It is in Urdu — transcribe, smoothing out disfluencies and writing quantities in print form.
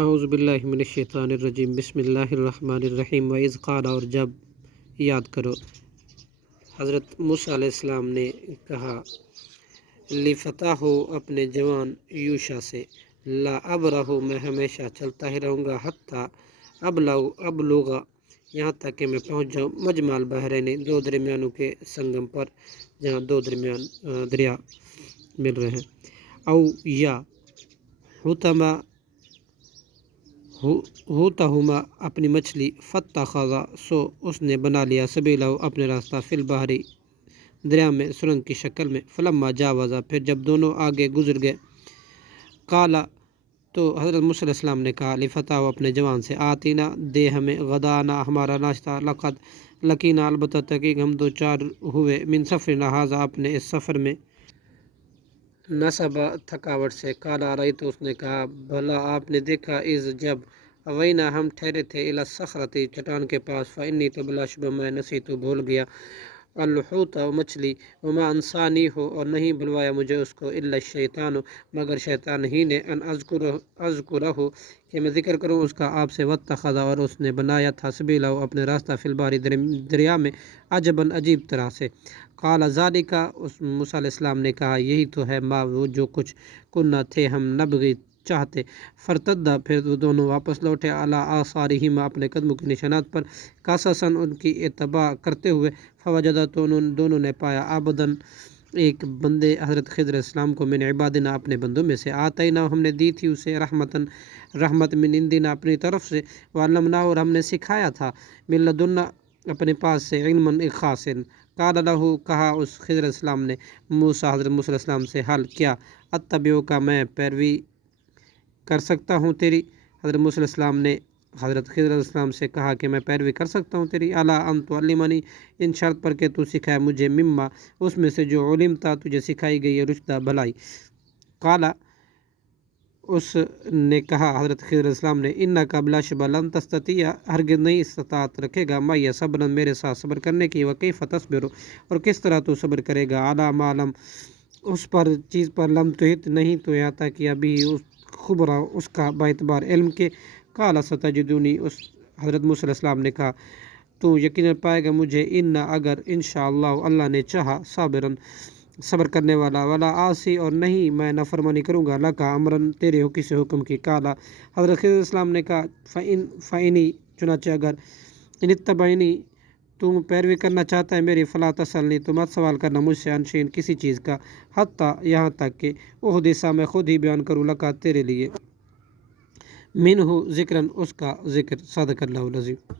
اعوذ باللہ من الشیطان الرجیم بسم اللہ الرحمن الرحیم وَإِذْ قَالَ، اور جب یاد کرو حضرت موسیٰ علیہ السلام نے کہا لِفَتَاهُ اپنے جوان یوشع سے لا ابرح میں ہمیشہ چلتا ہی رہوں گا حتیٰ ابلغ یہاں تک کہ میں پہنچ جاؤں مجمع البحرین دو درمیانوں کے سنگم پر جہاں دو درمیان دریا مل رہے ہیں، او یا ہوتہما اپنی مچھلی فاتخذ سو اس نے بنا لیا سبیلہ اپنے راستہ فی البحر دریا میں سرنگ کی شکل میں، فلما جاوزا پھر جب دونوں آگے گزر گئے، قالا تو حضرت موسیٰ علیہ السلام نے کہا لفتاہ اپنے جوان سے آتینا دے ہمیں غدانا ہمارا ناشتہ، لقد لقینا البتہ تحقیق ہم دو چار ہوئے من سفرنا ھذا اپنے اس سفر میں نصب تھکاوٹ سے، قالا رأیت اس نے کہا بھلا آپ نے دیکھا اذ جب اوینا ہم ٹھہرے تھے الی الصخرۃ چٹان کے پاس، فانی تو بلا شبہ میں نسیت بھول گیا الحوت مچھلی، وما انسانی ہو اور نہیں بھلوایا مجھے اس کو الا الشیطان مگر شیطان ہی نے، ان اذکرہ کہ میں ذکر کروں اس کا آپ سے، واتخذ اور اس نے بنایا تھا سبیلہ اپنے راستہ فی البحر دریا میں، عجبا عجیب طرح سے، قال ذالک اس موسیٰ علیہ السلام نے کہا یہی تو ہے ما وہ جو کچھ کنہ تھے ہم نبغی چاہتے، فرتدا پھر وہ دونوں واپس لوٹے علی آثارہما اپنے قدموں کے نشانات پر، قصصاً ان کی اتباع کرتے ہوئے، فوجدا تو دونوں نے پایا عبداً ایک بندے حضرت خضر علیہ السلام کو، من عبادنا اپنے بندوں میں سے، آتینا ہم نے دی تھی اسے رحمت من عندنا اپنی طرف سے، وعلمناہ اور ہم نے سکھایا تھا، من لدنا اپنے پاس سے، علما ایک خاص علم، قال لہ کہا اس خضر علیہ السلام نے موسیٰ حضرت موسیٰ علیہ السلام سے حل کیا اتبعک میں پیروی کر سکتا ہوں تیری، حضرت موسیٰ علیہ السلام نے حضرت خضر علیہ السلام سے کہا کہ میں پیروی کر سکتا ہوں تیری، الا ان تعلمنی ان شرط پر کہ تو سکھائے مجھے، مما اس میں سے جو علمتا تجھے سکھائی گئی ہے، رشدہ بھلائی، قال اس نے کہا حضرت خضر علیہ السلام نے انک بلا شبہ لن تستطیع ہرگز نہیں استطاعت رکھے گا معی صبرا میرے ساتھ صبر کرنے کی، وکیف تصبر اور کس طرح تو صبر کرے گا، علی ما لم اس پر چیز پر لم تحط نہیں تو یہاں تک کہ ابھی اس خبرا اس کا باعتبار علم کے، قال ستجدنی اس حضرت موسیٰ علیہ السلام نے کہا تو یقیناً پائے گا مجھے، ان اگر انشاءاللہ اللہ نے چاہا، صابراً صبر کرنے والا، ولا عاصی اور نہیں میں نافرمانی کروں گا، لکا امراً تیرے کسی حکم کی، قال حضرت خضر علیہ السلام نے کہا فإنی چنانچہ اگر ان اتبعنی تم پیروی کرنا چاہتا ہے میری، فلا تسألنی تو مت سوال کرنا مجھ سے، عن شیء کسی چیز کا، حتیٰ یہاں تک کہ احدث میں خود ہی بیان کروں لکا تیرے لیے، منہ ذکراً اس کا ذکر، صدق اللہ العظیم۔